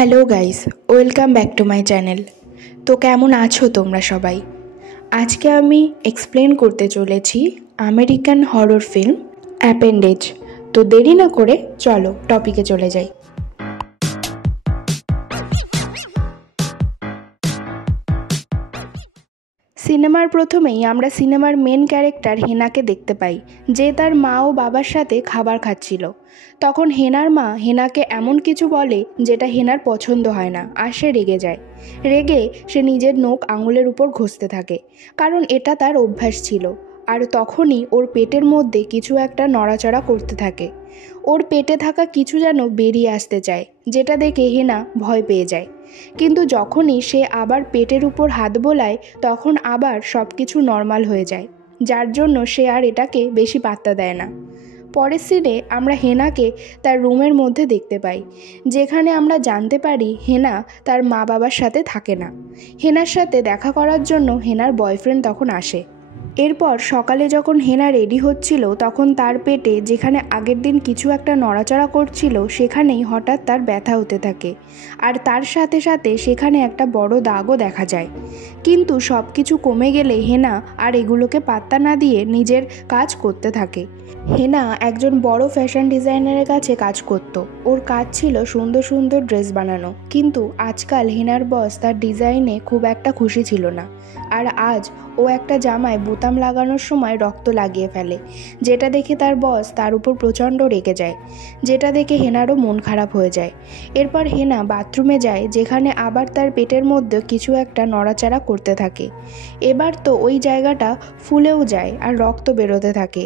Hello guys, welcome back to my channel. তো কেমন আছো তোমরা সবাই? আজকে আমি এক্সপ্লেন করতে চলেছি আমেরিকান হরর ফিল্ম অ্যাপেন্ডেজ। তো দেরি না করে চলো টপিকে চলে যাই। সিনেমার প্রথমেই আমরা সিনেমার মেন ক্যারেক্টার হেনাকে দেখতে পাই, যে তার মা ও বাবার সাথে খাবার খাচ্ছিল। তখন হেনার মা হেনাকে এমন কিছু বলে যেটা হেনার পছন্দ হয় না, আর সে রেগে যায়। রেগে সে নিজের নখ আঙুলের উপর ঘষতে থাকে, কারণ এটা তার অভ্যাস ছিল। আর তখনই ওর পেটের মধ্যে কিছু একটা নড়াচড়া করতে থাকে। ওর পেটে থাকা কিছু যেন বেরিয়ে আসতে চায়, যেটা দেখে হেনা ভয় পেয়ে যায়। কিন্তু যখনই সে আবার পেটের উপর হাত বোলায়, তখন আবার সব কিছু নর্মাল হয়ে যায়, যার জন্য সে আর এটাকে বেশি পাত্তা দেয় না। পরের সিনে আমরা হেনাকে তার রুমের মধ্যে দেখতে পাই, যেখানে আমরা জানতে পারি হেনা তার মা বাবার সাথে থাকে না। হেনার সাথে দেখা করার জন্য হেনার বয়ফ্রেন্ড তখন আসে। এরপর সকালে যখন হেনা রেডি হচ্ছিল, তখন তার পেটে যেখানে আগের দিন কিছু একটা নড়াচড়া করছিল, সেখানেই হঠাৎ তার ব্যথা হতে থাকে। আর তার সাথে সাথে সেখানে একটা বড় দাগও দেখা যায়। কিন্তু সব কিছু কমে গেলে হেনা আর এগুলোকে পাত্তা না দিয়ে নিজের কাজ করতে থাকে। হেনা একজন বড় ফ্যাশন ডিজাইনারের কাছে কাজ করত। ওর কাজ ছিল সুন্দর সুন্দর ড্রেস বানানো, কিন্তু আজকাল হেনার বস তার ডিজাইনে খুব একটা খুশি ছিল না। আর আজ ও একটা জামায় বোতাম লাগানোর সময় রক্ত লাগিয়ে ফেলে, যেটা দেখে তার বস তার উপর প্রচণ্ড রেগে যায়, যেটা দেখে হেনারও মন খারাপ হয়ে যায়। এরপর হেনা বাথরুমে যায়, যেখানে আবার তার পেটের মধ্যে কিছু একটা নড়াচড়া করতে থাকে। এবার তো ওই জায়গাটা ফুলেও যায় আর রক্ত বেরোতে থাকে।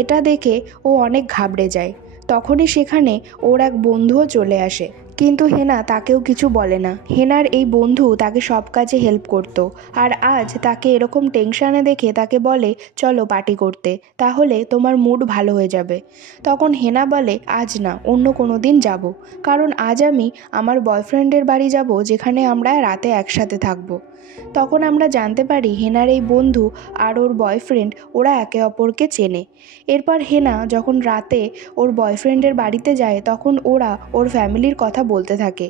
এটা দেখে ও অনেক ঘাবড়ে যায়। তখনই সেখানে ওর এক বন্ধুও চলে আসে, কিন্তু হেনা তাকেও কিছু বলে না। হেনার এই বন্ধু তাকে সব কাজে হেল্প করতো, আর আজ তাকে এরকম টেনশানে দেখে তাকে বলে, চলো পার্টি করতে, তাহলে তোমার মুড ভালো হয়ে যাবে। তখন হেনা বলে, আজ না, অন্য কোনো দিন যাব, কারণ আজ আমি আমার বয়ফ্রেন্ডের বাড়ি যাব, যেখানে আমরা রাতে একসাথে থাকব। তখন আমরা জানতে পারি হেনার এই বন্ধু আর ওর বয়ফ্রেন্ড ওরা একে অপরকে চেনে। এরপর হেনা যখন রাতে ওর বয়ফ্রেন্ডের বাড়িতে যায়, তখন ওরা ওর ফ্যামিলির কথা বলতে থাকে।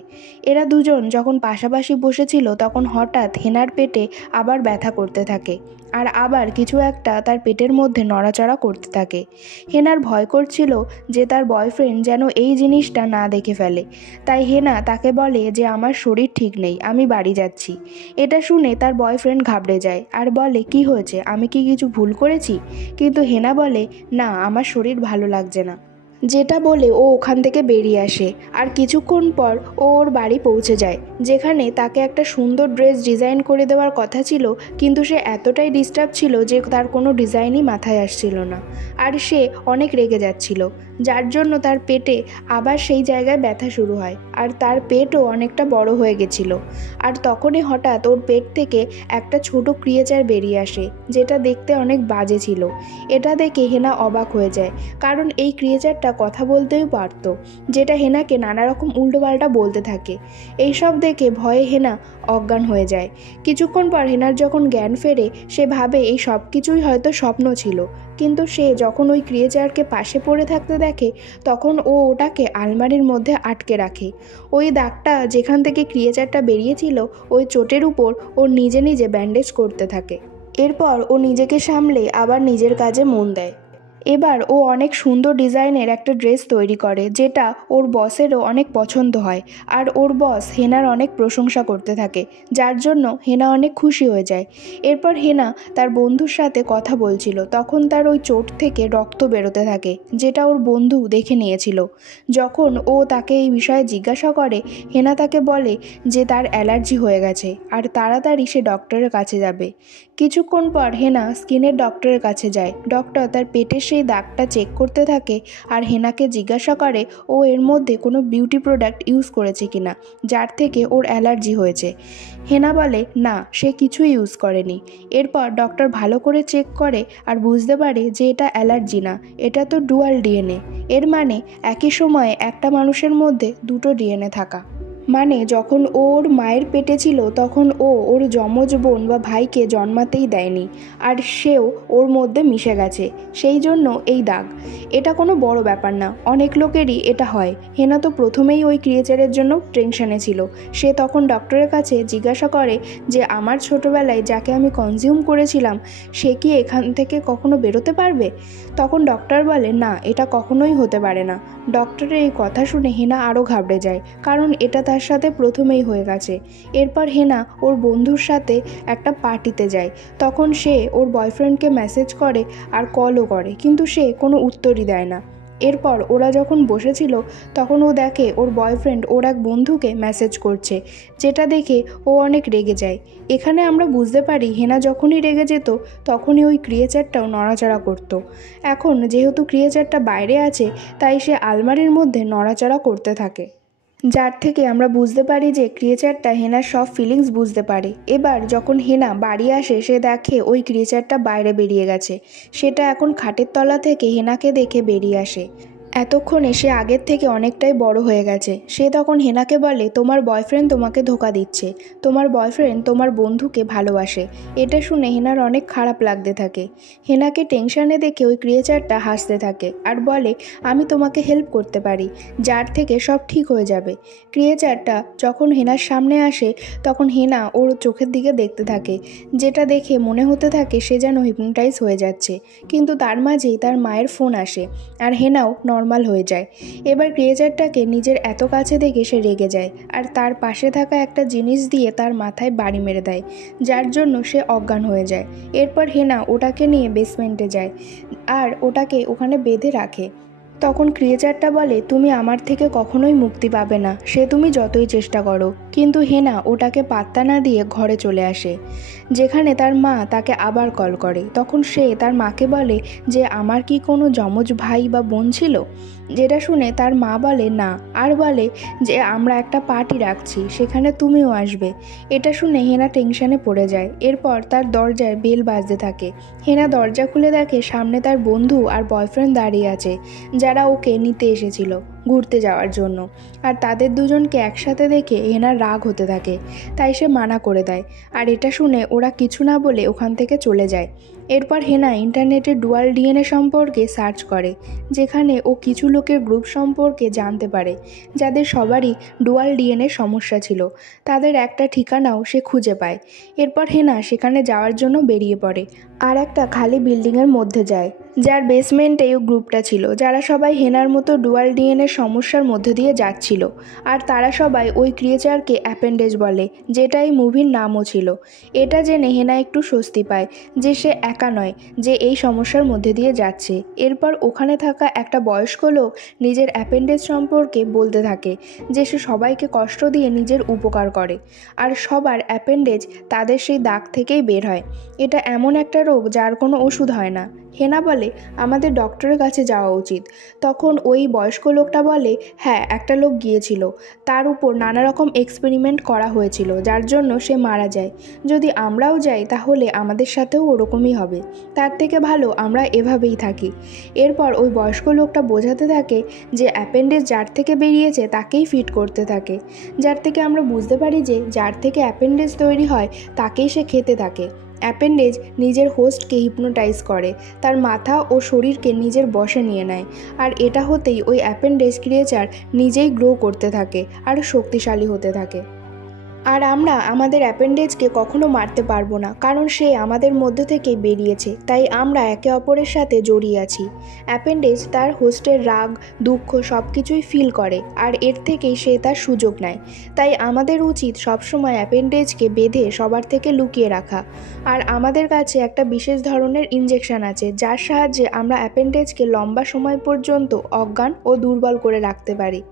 এরা দুজন যখন পাশাপাশি বসেছিল, তখন হঠাৎ হেনার পেটে আবার ব্যথা করতে থাকে, আর আবার কিছু একটা তার পেটের মধ্যে নড়াচড়া করতে থাকে। হেনার ভয় করছিল যে তার বয়ফ্রেন্ড যেন এই জিনিসটা না দেখে ফেলে। তাই হেনা তাকে বলে যে আমার শরীর ঠিক নেই, আমি বাড়ি যাচ্ছি। এটা শুনে তার বয়ফ্রেন্ড ঘাবড়ে যায় আর বলে, কি হয়েছে, আমি কি কিছু ভুল করেছি? কিন্তু হেনা বলে, না, আমার শরীর ভালো লাগছে না। যেটা বলে ও ওখান থেকে বেরিয়ে আসে, আর কিছুক্ষণ পর ও ওর বাড়ি পৌঁছে যায়, যেখানে তাকে একটা সুন্দর ড্রেস ডিজাইন করে দেওয়ার কথা ছিল, কিন্তু সে এতটাই ডিস্টার্ব ছিল যে তার কোনো ডিজাইনই মাথায় আসছিল না। আর সে অনেক রেগে যাচ্ছিল, যার জন্য তার পেটে আবার সেই জায়গায় ব্যথা শুরু হয়, আর তার পেটও অনেকটা বড় হয়ে গেছিল। আর তখনই হঠাৎ ওর পেট থেকে একটা ছোট ক্রিয়েচার বেরিয়ে আসে, যেটা দেখতে অনেক বাজে ছিল। এটা দেখে হেনা অবাক হয়ে যায়, কারণ এই ক্রিয়েচারটা কথা বলতেও পারতো, যেটা হেনাকে নানা রকম উল্টোপাল্টা বলতে থাকে। এইসব দেখে ভয়ে হেনা অজ্ঞান হয়ে যায়। কিছুক্ষণ পর হেনার যখন জ্ঞান ফেরে, সে ভাবে এই সব কিছুই হয়তো স্বপ্ন ছিল। কিন্তু সে যখন ওই ক্রিয়েচারকে পাশে পড়ে থাকতে দেখে, তখন ও ওটাকে আলমারির মধ্যে আটকে রাখে। ওই দাগটা যেখান থেকে ক্রিয়েচারটা বেরিয়েছিল, ওই চোটের উপর ও নিজে নিজে ব্যান্ডেজ করতে থাকে। এরপর ও নিজেকে সামলে আবার নিজের কাজে মন দেয়। এবার ও অনেক সুন্দর ডিজাইনের একটা ড্রেস তৈরি করে, যেটা ওর বসেরও অনেক পছন্দ হয়। আর ওর বস হেনার অনেক প্রশংসা করতে থাকে, যার জন্য হেনা অনেক খুশি হয়ে যায়। এরপর হেনা তার বন্ধুর সাথে কথা বলছিল, তখন তার ওই চোট থেকে রক্ত বেরোতে থাকে, যেটা ওর বন্ধু দেখে নিয়েছিল। যখন ও তাকে এই বিষয়ে জিজ্ঞাসা করে, হেনা তাকে বলে যে তার অ্যালার্জি হয়ে গেছে, আর তাড়াতাড়ি সে ডক্টরের কাছে যাবে। কিছুক্ষণ পর হেনা স্কিনের ডক্টরের কাছে যায়। ডক্টর তার পেটের সেই দাগটা চেক করতে থাকে, আর হেনাকে জিজ্ঞাসা করে ও এর মধ্যে কোনো বিউটি প্রোডাক্ট ইউজ করেছে কিনা, যার থেকে ওর অ্যালার্জি হয়েছে। হেনা বলে না, সে কিছুই ইউজ করেনি। এরপর ডক্টর ভালো করে চেক করে আর বুঝতে পারে যে এটা অ্যালার্জি না, এটা তো ডুয়াল ডিএনএ। এর মানে একই সময়ে একটা মানুষের মধ্যে দুটো ডিএনএ থাকা। মানে যখন ও ওর মায়ের পেটে ছিল তখন ও ওর যমজ বোন বা ভাইকে জন্মাতেই দেয়নি, আর সেও ওর মধ্যে মিশে গেছে, সেই জন্য এই দাগ। এটা কোনো বড় ব্যাপার না, অনেক লোকেরই এটা হয়। হেনা তো প্রথমেই ওই ক্রিয়েচারের জন্য টেনশনে ছিল। সে তখন ডক্টরের কাছে জিজ্ঞাসা করে যে আমার ছোটবেলায় যাকে আমি কনজিউম করেছিলাম সে কি এখান থেকে কখনো বেরোতে পারবে? তখন ডক্টর বলে না, এটা কখনোই হতে পারে না। ডক্টরের এই কথা শুনে হেনা আরও ঘাবড়ে যায়, কারণ এটা তার সাথে প্রথমেই হয়ে গেছে। এরপর হেনা ওর বন্ধুর সাথে একটা পার্টিতে যায়। তখন সে ওর বয়ফ্রেন্ডকে মেসেজ করে আর কলও করে, কিন্তু সে কোনো উত্তরই দেয় না। এরপর ওরা যখন বসেছিল তখন ও দেখে ওর বয়ফ্রেন্ড ওর এক বন্ধুকে মেসেজ করছে, যেটা দেখে ও অনেক রেগে যায়। এখানে আমরা বুঝতে পারি হেনা যখনই রেগে যেত তখনই ওই ক্রিয়েচারটাও নড়াচড়া করত। এখন যেহেতু ক্রিয়েচারটা বাইরে আছে তাই সে আলমারির মধ্যে নড়াচড়া করতে থাকে, যার থেকে আমরা বুঝতে পারি যে ক্রিয়েচারটা হেনার সব ফিলিংস বুঝতে পারে। এবার যখন হেনা বাড়ি আসে সে দেখে ওই ক্রিয়েচারটা বাইরে বেরিয়ে গেছে। সেটা এখন খাটের তলা থেকে হেনাকে দেখে বেরিয়ে আসে। এতক্ষণে সে আগের থেকে অনেকটাই বড় হয়ে গেছে। সে তখন হেনাকে বলে তোমার বয়ফ্রেন্ড তোমাকে ধোঁকা দিচ্ছে, তোমার বয়ফ্রেন্ড তোমার বন্ধুকে ভালোবাসে। এটা শুনে হেনার অনেক খারাপ লাগতে থাকে। হেনাকে টেনশানে দেখে ওই ক্রিয়েচারটা হাসতে থাকে আর বলে আমি তোমাকে হেল্প করতে পারি, যার থেকে সব ঠিক হয়ে যাবে। ক্রিয়েচারটা যখন হেনার সামনে আসে তখন হেনা ওর চোখের দিকে দেখতে থাকে, যেটা দেখে মনে হতে থাকে সে যেন হিপনোটাইজ হয়ে যাচ্ছে। কিন্তু তার মাঝেই তার মায়ের ফোন আসে আর হেনাও নর্মাল হয়ে যায়। এবার ক্রিয়েচারটাকে নিজের এত কাছে দেখে সে রেগে যায় আর তার পাশে থাকা একটা জিনিস দিয়ে তার মাথায় বাড়ি মেরে দেয়, যার জন্য সে অজ্ঞান হয়ে যায়। এরপর হেনা ওটাকে নিয়ে বেসমেন্টে যায় আর ওটাকে ওখানে বেঁধে রাখে। তখন ক্রিয়েচারটা বলে তুমি আমার থেকে কখনোই মুক্তি পাবে না, সে তুমি যতই চেষ্টা করো। কিন্তু হেনা ওটাকে পাত্তা না দিয়ে ঘরে চলে আসে, যেখানে তার মা তাকে আবার কল করে। তখন সে তার মাকে বলে যে আমার কি কোনো যমজ ভাই বা বোন ছিল? যেটা শুনে তার মা বলে না, আর বলে যে আমরা একটা পার্টি রাখছি, সেখানে তুমিও আসবে। এটা শুনে হেনা টেনশনে পড়ে যায়। এরপর তার দরজায় বেল বাজতে থাকে। হেনা দরজা খুলে দেখে সামনে তার বন্ধু আর বয়ফ্রেন্ড দাঁড়িয়ে আছে, যারা ওকে নিতে এসেছিল ঘুরতে যাওয়ার জন্য। আর তাদের দুজনকে একসাথে দেখে হেনার রাগ হতে থাকে, তাই সে মানা করে দেয়। আর এটা শুনে ওরা কিছু না বলে ওখান থেকে চলে যায়। এরপর হেনা ইন্টারনেটে ডুয়াল ডিএনএ সম্পর্কে সার্চ করে, যেখানে ও কিছু লোকের গ্রুপ সম্পর্কে জানতে পারে যাদের সবারই ডুয়াল ডিএনএ সমস্যা ছিল। তাদের একটা ঠিকানাও সে খুঁজে পায়। এরপর হেনা সেখানে যাওয়ার জন্য বেরিয়ে পড়ে আর একটা খালি বিল্ডিংয়ের মধ্যে যায়, যার বেসমেন্টে এই গ্রুপটা ছিল, যারা সবাই হেনার মতো ডুয়াল ডিএনএ সমস্যার মধ্যে দিয়ে যাচ্ছিল। আর তারা সবাই ওই ক্রিয়েচারকে অ্যাপেন্ডেজ বলে, যেটা এই মুভির নামও ছিল। এটা জেনে হেনা একটু স্বস্তি পায় যে সে একা নয় যে এই সমস্যার মধ্যে দিয়ে যাচ্ছে। এরপর ওখানে থাকা একটা বয়স্ক লোক নিজের অ্যাপেন্ডেজ সম্পর্কে বলতে থাকে যে সে সবাইকে কষ্ট দিয়ে নিজের উপকার করে, আর সবার অ্যাপেন্ডেজ তাদের সেই দাগ থেকেই বের হয়। এটা এমন একটা রোগ যার কোনো ওষুধ হয় না। হেনা বলে আমাদের ডক্টরের কাছে যাওয়া উচিত। তখন ওই বয়স্ক লোকটা বলে হ্যাঁ, একটা লোক গিয়েছিল, তার উপর নানা রকম এক্সপেরিমেন্ট করা হয়েছিল, যার জন্য সে মারা যায়। যদি আমরাও যাই তাহলে আমাদের সাথেও ওরকমই হবে, তার থেকে ভালো আমরা এভাবেই থাকি। এরপর ওই বয়স্ক লোকটা বোঝাতে থাকে যে অ্যাপেন্ডেজ যার থেকে বেরিয়েছে তাকেই ফিট করতে থাকে, যার থেকে আমরা বুঝতে পারি যে যার থেকে অ্যাপেন্ডেজ তৈরি হয় তাকেই সে খেতে থাকে। অ্যাপেন্ডেজ নিজের হোস্টকে হিপনোটাইজ করে, তার মাথা ও শরীরকে নিজের বশে নিয়ে নেয়। আর এটা হতেই ওই অ্যাপেন্ডেজ ক্রিয়েচার নিজেই গ্রো করতে থাকে আর শক্তিশালী হতে থাকে। আর আমরা আমাদের অ্যাপেন্ডেজকে কখনো মারতে পারবো না, কারণ সে আমাদের মধ্য থেকেই বেরিয়েছে, তাই আমরা একে অপরের সাথে জড়িয়ে আছি। অ্যাপেন্ডেজ তার হোস্টের রাগ, দুঃখ সব কিছুই ফিল করে আর এর থেকেই সে তার সুযোগ নেয়। তাই আমাদের উচিত সবসময় অ্যাপেন্ডেজকে বেঁধে সবার থেকে লুকিয়ে রাখা। আর আমাদের কাছে একটা বিশেষ ধরনের ইনজেকশন আছে, যার সাহায্যে আমরা অ্যাপেন্ডেজকে লম্বা সময় পর্যন্ত অজ্ঞান ও দুর্বল করে রাখতে পারি।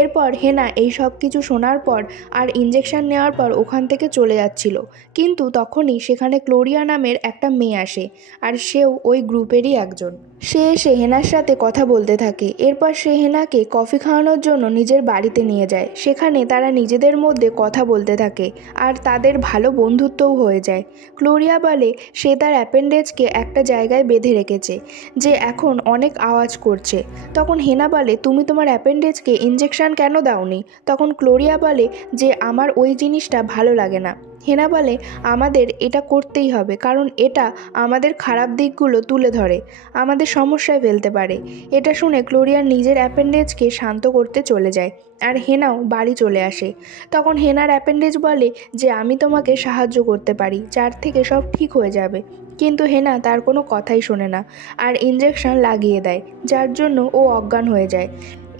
এরপর হেনা এই সব কিছু শোনার পর আর ইনজেকশন নেওয়ার পর ওখান থেকে চলে যাচ্ছিল, কিন্তু তখনই সেখানে ক্লোরিয়া নামের একটা মেয়ে আসে, আর সেও ওই গ্রুপেরই একজন। সে এসে হেনার সাথে কথা বলতে থাকে। এরপর সে হেনাকে কফি খাওয়ানোর জন্য নিজের বাড়িতে নিয়ে যায়। সেখানে তারা নিজেদের মধ্যে কথা বলতে থাকে আর তাদের ভালো বন্ধুত্বও হয়ে যায়। গ্লোরিয়া বলে সে তার অ্যাপেন্ডেজকে একটা জায়গায় বেঁধে রেখেছে, যে এখন অনেক আওয়াজ করছে। তখন হেনা বলে তুমি তোমার অ্যাপেন্ডেজকে ইঞ্জেকশন কেন দাওনি? তখন গ্লোরিয়া বলে যে আমার ওই জিনিসটা ভালো লাগে না। হেনা বলে আমাদের এটা করতেই হবে, কারণ এটা আমাদের খারাপ দিকগুলো তুলে ধরে, আমাদের সমস্যায় ফেলতে পারে। এটা শুনে গ্লোরিয়া নিজের অ্যাপেন্ডেজকে শান্ত করতে চলে যায় আর হেনাও বাড়ি চলে আসে। তখন হেনার অ্যাপেন্ডেজ বলে যে আমি তোমাকে সাহায্য করতে পারি, যার থেকে সব ঠিক হয়ে যাবে। কিন্তু হেনা তার কোনো কথাই শোনে না আর ইঞ্জেকশন লাগিয়ে দেয়, যার জন্য ও অজ্ঞান হয়ে যায়।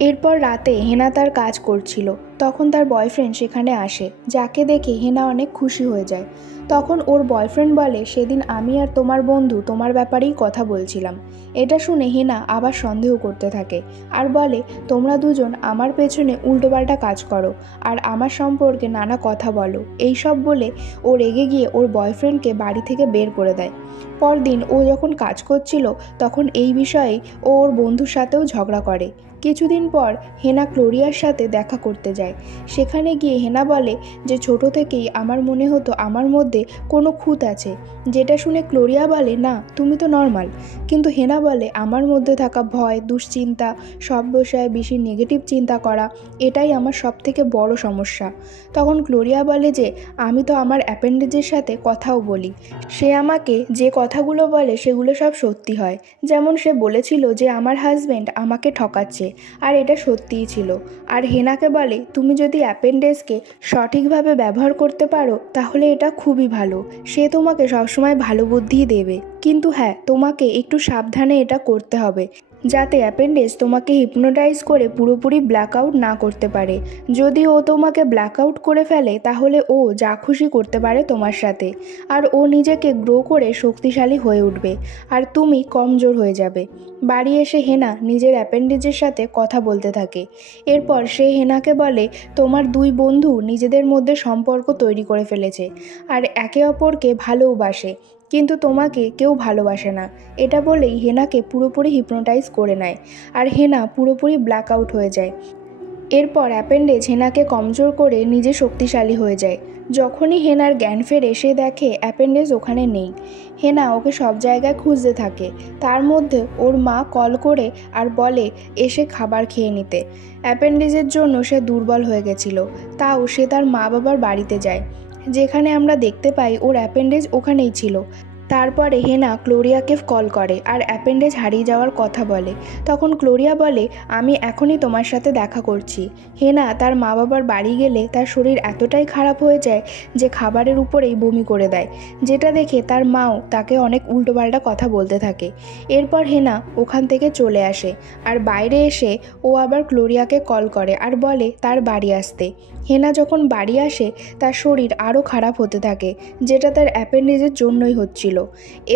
এরপর রাতে হেনা তার কাজ করছিল, তখন তার বয়ফ্রেন্ড সেখানে আসে, যাকে দেখে হেনা অনেক খুশি হয়ে যায়। তখন ওর বয়ফ্রেন্ড বলে সেদিন আমি আর তোমার বন্ধু তোমার ব্যাপারেই কথা বলছিলাম। এটা শুনে হেনা আবার সন্দেহ করতে থাকে আর বলে তোমরা দুজন আমার পেছনে উল্টোপাল্টা কাজ করো আর আমার সম্পর্কে নানা কথা বলো। এইসব বলে ও রেগে গিয়ে ওর বয়ফ্রেন্ডকে বাড়ি থেকে বের করে দেয়। পরদিন ও যখন কাজ করছিল তখন এই বিষয়ে ও ওর বন্ধুর সাথেও ঝগড়া করে। কিছুদিন পর হেনা গ্লোরিয়ার সাথে দেখা করতে যায়। সেখানে গিয়ে হেনা বলে যে ছোট থেকেই আমার মনে হতো আমার মধ্যে কোনো খুঁত আছে, যেটা শুনে গ্লোরিয়া বলে না তুমি তো নর্মাল। কিন্তু হেনা বলে আমার মধ্যে থাকা ভয়, দুশ্চিন্তা, সব বিষয়ে বেশি নেগেটিভ চিন্তা করা, এটাই আমার সবথেকে বড় সমস্যা। তখন গ্লোরিয়া বলে যে আমি তো আমার অ্যাপেন্ডেজের সাথে কথাও বলি, সে আমাকে যে কথাগুলো বলে সেগুলো সব সত্যি হয়। যেমন সে বলেছিল যে আমার হাজব্যান্ড আমাকে ঠকাচ্ছে, আর এটা সত্যিই ছিল। আর হেনাকে বলে তুমি যদি অ্যাপেন্ডেজকে সঠিকভাবে ব্যবহার করতে পারো তাহলে এটা খুবই ভালো, সে তোমাকে সবসময় ভালো বুদ্ধিই দেবে। কিন্তু হ্যাঁ, তোমাকে একটু সাবধানে এটা করতে হবে, যাতে অ্যাপেন্ডেজ তোমাকে হিপনোটাইজ করে পুরোপুরি ব্ল্যাকআউট না করতে পারে। যদি ও তোমাকে ব্ল্যাকআউট করে ফেলে তাহলে ও যা খুশি করতে পারে তোমার সাথে, আর ও নিজেকে গ্রো করে শক্তিশালী হয়ে উঠবে আর তুমি কমজোর হয়ে যাবে। বাড়ি এসে হেনা নিজের অ্যাপেন্ডেজের সাথে কথা বলতে থাকে। এরপর সে হেনাকে বলে তোমার দুই বন্ধু নিজেদের মধ্যে সম্পর্ক তৈরি করে ফেলেছে আর একে অপরকে ভালোবাসে, কিন্তু তোমাকে কেউ ভালোবাসে না। এটা বলেই হেনাকে পুরোপুরি হিপনোটাইজ করে নেয় আর হেনা পুরোপুরি ব্ল্যাকআউট হয়ে যায়। এরপর অ্যাপেন্ডেজ হেনাকে কমজোর করে নিজে শক্তিশালী হয়ে যায়। যখনই হেনার জ্ঞান ফেরে সে দেখে অ্যাপেন্ডেজ ওখানে নেই। হেনা ওকে সব জায়গায় খুঁজতে থাকে। তার মধ্যে ওর মা কল করে আর বলে এসে খাবার খেয়ে নিতে। অ্যাপেন্ডেজের জন্য সে দুর্বল হয়ে গেছিল, তাও সে তার মা বাবার বাড়িতে যায়, যেখানে আমরা দেখতে পাই ওর অ্যাপেন্ডেজ ওখানেই ছিল। তারপরে হেনা গ্লোরিয়াকে কল করে আর অ্যাপেন্ডেজ হারিয়ে যাওয়ার কথা বলে। তখন গ্লোরিয়া বলে আমি এখনই তোমার সাথে দেখা করছি। হেনা তার মা বাবার বাড়ি গেলে তার শরীর এতটাই খারাপ হয়ে যায় যে খাবারের উপরেই বমি করে দেয়, যেটা দেখে তার মাও তাকে অনেক উল্টোপাল্টা কথা বলতে থাকে। এরপর হেনা ওখান থেকে চলে আসে আর বাইরে এসে ও আবার গ্লোরিয়াকে কল করে আর বলে তার বাড়ি আসতে। হেনা যখন বাড়ি আসে তার শরীর আরও খারাপ হতে থাকে, যেটা তার অ্যাপেন্ডেজের জন্যই হচ্ছিল।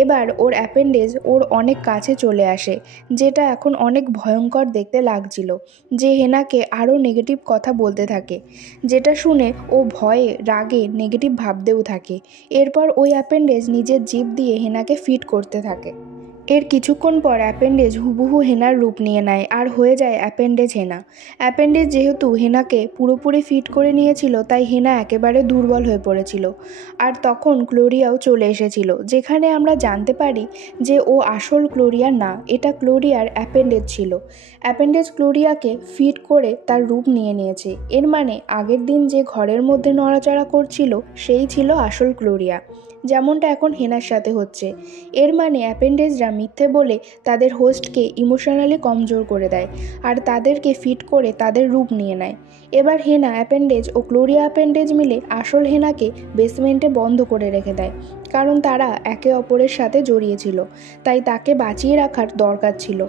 এবার ওর অ্যাপেন্ডেজ ওর অনেক কাছে চলে আসে, যেটা এখন অনেক ভয়ঙ্কর দেখতে লাগছিল, যে হেনাকে আরও নেগেটিভ কথা বলতে থাকে, যেটা শুনে ও ভয়ে রাগে নেগেটিভ ভাবতেও থাকে। এরপর ওই অ্যাপেন্ডেজ নিজের জিভ দিয়ে হেনাকে ফিট করতে থাকে। এর কিছুক্ষণ পর অ্যাপেন্ডেজ হুবহু হেনার রূপ নিয়ে নেয় আর হয়ে যায় অ্যাপেন্ডেজ হেনা। অ্যাপেন্ডেজ যেহেতু হেনাকে পুরোপুরি ফিট করে নিয়েছিল তাই হেনা একেবারে দুর্বল হয়ে পড়েছিল। আর তখন গ্লোরিয়াও চলে এসেছিল, যেখানে আমরা জানতে পারি যে ও আসল গ্লোরিয়া না, এটা গ্লোরিয়ার অ্যাপেন্ডেজ ছিল। অ্যাপেন্ডেজ গ্লোরিয়াকে ফিট করে তার রূপ নিয়ে নিয়েছে। এর মানে আগের দিন যে ঘরের মধ্যে নড়াচড়া করছিল সেই ছিল আসল গ্লোরিয়া, যেমনটা এখন হেনার সাথে হচ্ছে। এর মানে অ্যাপেন্ডেজরা মিথ্যে বলে তাদের হোস্টকে ইমোশনালি কমজোর করে দেয় আর তাদেরকে ফিট করে তাদের রূপ নিয়ে নেয়। এবার হেনা অ্যাপেন্ডেজ ও গ্লোরিয়া অ্যাপেন্ডেজ মিলে আসল হেনাকে বেসমেন্টে বন্ধ করে রেখে দেয়, কারণ তারা একে অপরের সাথে জড়িয়েছিল, তাই তাকে বাঁচিয়ে রাখার দরকার ছিল।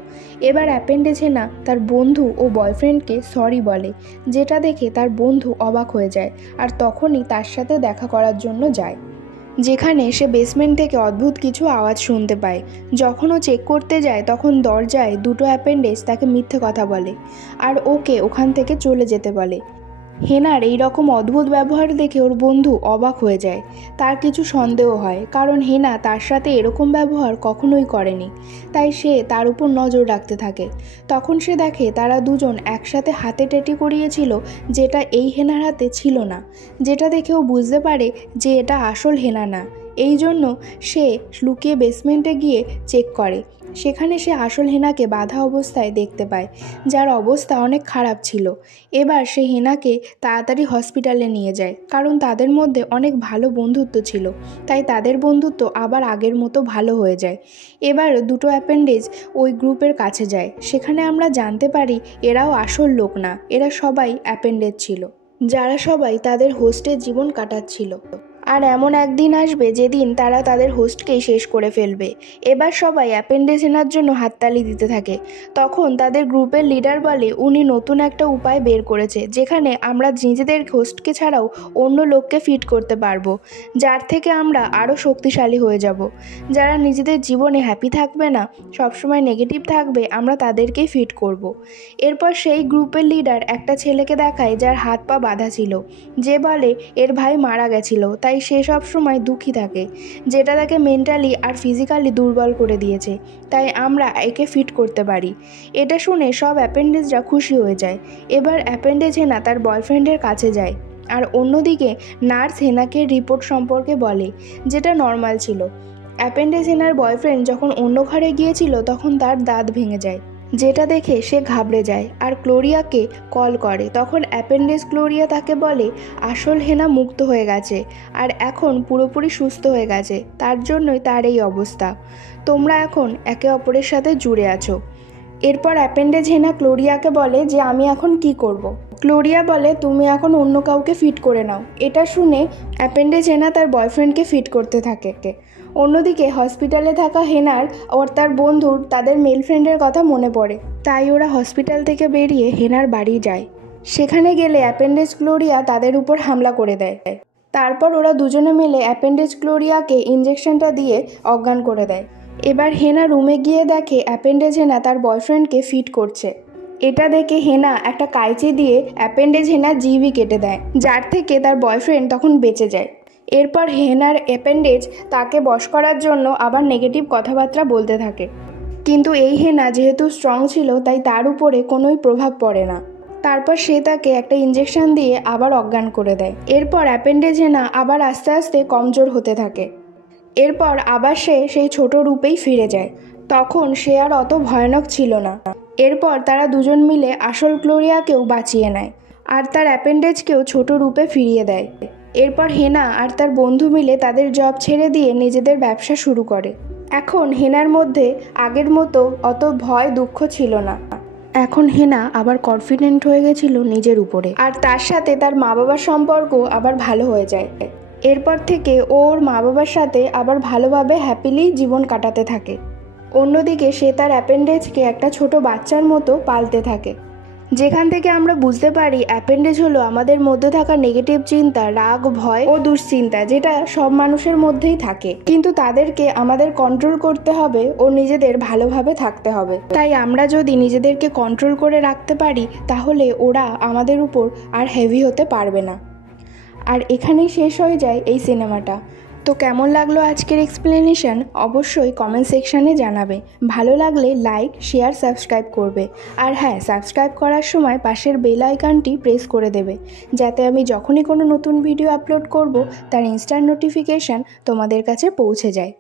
এবার অ্যাপেন্ডেজ হেনা তার বন্ধু ও বয়ফ্রেন্ডকে সরি বলে, যেটা দেখে তার বন্ধু অবাক হয়ে যায় আর তখনই তার সাথে দেখা করার জন্য যায়, যেখানে সে বেসমেন্ট থেকে অদ্ভুত কিছু আওয়াজ শুনতে পায়। যখন ও চেক করতে যায় তখন দরজায় দুটো অ্যাপেন্ডেজ তাকে মিথ্যে কথা বলে আর ওকে ওখান থেকে চলে যেতে বলে। হেনার এই রকম অদ্ভুত ব্যবহার দেখে ওর বন্ধু অবাক হয়ে যায়। তার কিছু সন্দেহ হয়, কারণ হেনা তার সাথে এরকম ব্যবহার কখনোই করেনি। তাই সে তার উপর নজর রাখতে থাকে। তখন সে দেখে তারা দুজন একসাথে হাতে টেটি করিয়েছিল, যেটা এই হেনার হাতে ছিল না। যেটা দেখেও বুঝতে পারে যে এটা আসল হেনা না। এই জন্য সে লুকিয়ে বেসমেন্টে গিয়ে চেক করে। সেখানে সে আসল হেনাকে বাঁধা অবস্থায় দেখতে পায়, যার অবস্থা অনেক খারাপ ছিল। এবার সে হেনাকে তাড়াতাড়ি হসপিটালে নিয়ে যায়, কারণ তাদের মধ্যে অনেক ভালো বন্ধুত্ব ছিল। তাই তাদের বন্ধুত্ব আবার আগের মতো ভালো হয়ে যায়। এবার দুটো অ্যাপেন্ডেজ ওই গ্রুপের কাছে যায়। সেখানে আমরা জানতে পারি এরাও আসল লোক না, এরা সবাই অ্যাপেন্ডেজ ছিল, যারা সবাই তাদের হোস্টের জীবন কাটাচ্ছিল। আর এমন একদিন আসবে যেদিন তারা তাদের হোস্টকেই শেষ করে ফেলবে। এবার সবাই অ্যাপেন্ডেজ হেনার জন্য হাততালি দিতে থাকে। তখন তাদের গ্রুপের লিডার বলে উনি নতুন একটা উপায় বের করেছে, যেখানে আমরা নিজেদের হোস্টকে ছাড়াও অন্য লোককে ফিট করতে পারবো, যার থেকে আমরা আরও শক্তিশালী হয়ে যাব। যারা নিজেদের জীবনে হ্যাপি থাকবে না, সবসময় নেগেটিভ থাকবে, আমরা তাদেরকেই ফিট করব। এরপর সেই গ্রুপের লিডার একটা ছেলেকে দেখায় যার হাত পা বাঁধা ছিল, যে বলে এর ভাই মারা গেছিল, তাই সে সব সময় দুঃখী থাকে, যেটা তাকে মেন্টালি আর ফিজিক্যালি দুর্বল করে দিয়েছে। তাই আমরা একে ফিট করতে পারি। এটা শুনে সব অ্যাপেন্ডেজরা খুশি হয়ে যায়। এবার অ্যাপেন্ডেজ হেনা তার বয়ফ্রেন্ডের কাছে যায়, আর অন্যদিকে নার্স হেনাকে রিপোর্ট সম্পর্কে বলে, যেটা নর্মাল ছিল। অ্যাপেন্ডেজ হেনার বয়ফ্রেন্ড যখন অন্য ঘরে গিয়েছিল তখন তার দাঁত ভেঙে যায়, যেটা দেখে সে ঘাবড়ে যায় আর ক্লোরিয়াকে কল করে। তখন অ্যাপেন্ডেজ ক্লোরিয়া তাকে বলে আসল হেনা মুক্ত হয়ে গেছে আর এখন পুরোপুরি সুস্থ হয়ে গেছে, তার জন্যই তার এই অবস্থা। তোমরা এখন একে অপরের সাথে জুড়ে আছো। এরপর অ্যাপেন্ডেজ হেনা ক্লোরিয়াকে বলে যে আমি এখন কি করব। ক্লোরিয়া বলে তুমি এখন অন্য কাউকে ফিট করে নাও। এটা শুনে অ্যাপেন্ডেজ হেনা তার বয়ফ্রেন্ডকে ফিট করতে থাকে। অন্যদিকে হসপিটালে থাকা হেনার ওর তার বন্ধুর তাদের মেল ফ্রেন্ডের কথা মনে পড়ে, তাই ওরা হসপিটাল থেকে বেরিয়ে হেনার বাড়ি যায়। সেখানে গেলে অ্যাপেন্ডেজ ক্লোরিয়া তাদের উপর হামলা করে দেয়। তারপর ওরা দুজনে মিলে অ্যাপেন্ডেজ ক্লোরিয়াকে ইঞ্জেকশনটা দিয়ে অজ্ঞান করে দেয়। এবার হেনা রুমে গিয়ে দেখে অ্যাপেন্ডেজ হেনা তার বয়ফ্রেন্ডকে ফিট করছে। এটা দেখে হেনা একটা কাঁচি দিয়ে অ্যাপেন্ডেজ হেনার জিভি কেটে দেয়, যার থেকে তার বয়ফ্রেন্ড তখন বেঁচে যায়। এরপর হেনার অ্যাপেন্ডেজ তাকে বশ করার জন্য আবার নেগেটিভ কথাবার্তা বলতে থাকে, কিন্তু এই হেনা যেহেতু স্ট্রং ছিল তাই তার উপরে কোনোই প্রভাব পড়ে না। তারপর সে তাকে একটা ইঞ্জেকশন দিয়ে আবার অজ্ঞান করে দেয়। এরপর অ্যাপেন্ডেজ হেনা আবার আস্তে আস্তে কমজোর হতে থাকে। এরপর আবার সে সেই ছোট রূপেই ফিরে যায়। তখন সে আর অত ভয়ানক ছিল না। এরপর তারা দুজন মিলে আসল ক্লোরিয়াকেও বাঁচিয়ে নেয় আর তার অ্যাপেন্ডেজকেও ছোট রূপে ফিরিয়ে দেয়। এরপর হেনা আর তার বন্ধু মিলে তাদের জব ছেড়ে দিয়ে নিজেদের ব্যবসা শুরু করে। এখন হেনার মধ্যে আগের মতো অত ভয় দুঃখ ছিল না। এখন হেনা আবার কনফিডেন্ট হয়ে গেছিল নিজের উপরে, আর তার সাথে তার মা বাবার সম্পর্ক আবার ভালো হয়ে যায়। এরপর থেকে ওর মা বাবার সাথে আবার ভালোভাবে হ্যাপিলি জীবন কাটাতে থাকে। অন্যদিকে সে তার অ্যাপেন্ডেজকে একটা ছোট বাচ্চার মতো পালতে থাকে। যেখান থেকে আমরা বুঝতে পারি অ্যাপেন্ডেজ হলো আমাদের মধ্যে থাকা নেগেটিভ চিন্তা, রাগ, ভয় ও দুশ্চিন্তা, যেটা সব মানুষের মধ্যেই থাকে, কিন্তু তাদেরকে আমাদের কন্ট্রোল করতে হবে ও নিজেদের ভালোভাবে থাকতে হবে। তাই আমরা যদি নিজেদেরকে কন্ট্রোল করে রাখতে পারি তাহলে ওরা আমাদের উপর আর হেভি হতে পারবে না। আর এখানেই শেষ হয়ে যায় এই সিনেমাটা। তো কেমন লাগলো আজকের এক্সপ্লেনেশন অবশ্যই কমেন্ট সেকশানে জানাবে। ভালো লাগলে লাইক, শেয়ার, সাবস্ক্রাইব করবে। আর হ্যাঁ, সাবস্ক্রাইব করার সময় পাশের বেল আইকনটি প্রেস করে দেবে, যাতে আমি যখনই কোনো নতুন ভিডিও আপলোড করব তার ইনস্ট্যান্ট নোটিফিকেশান তোমাদের কাছে পৌঁছে যায়।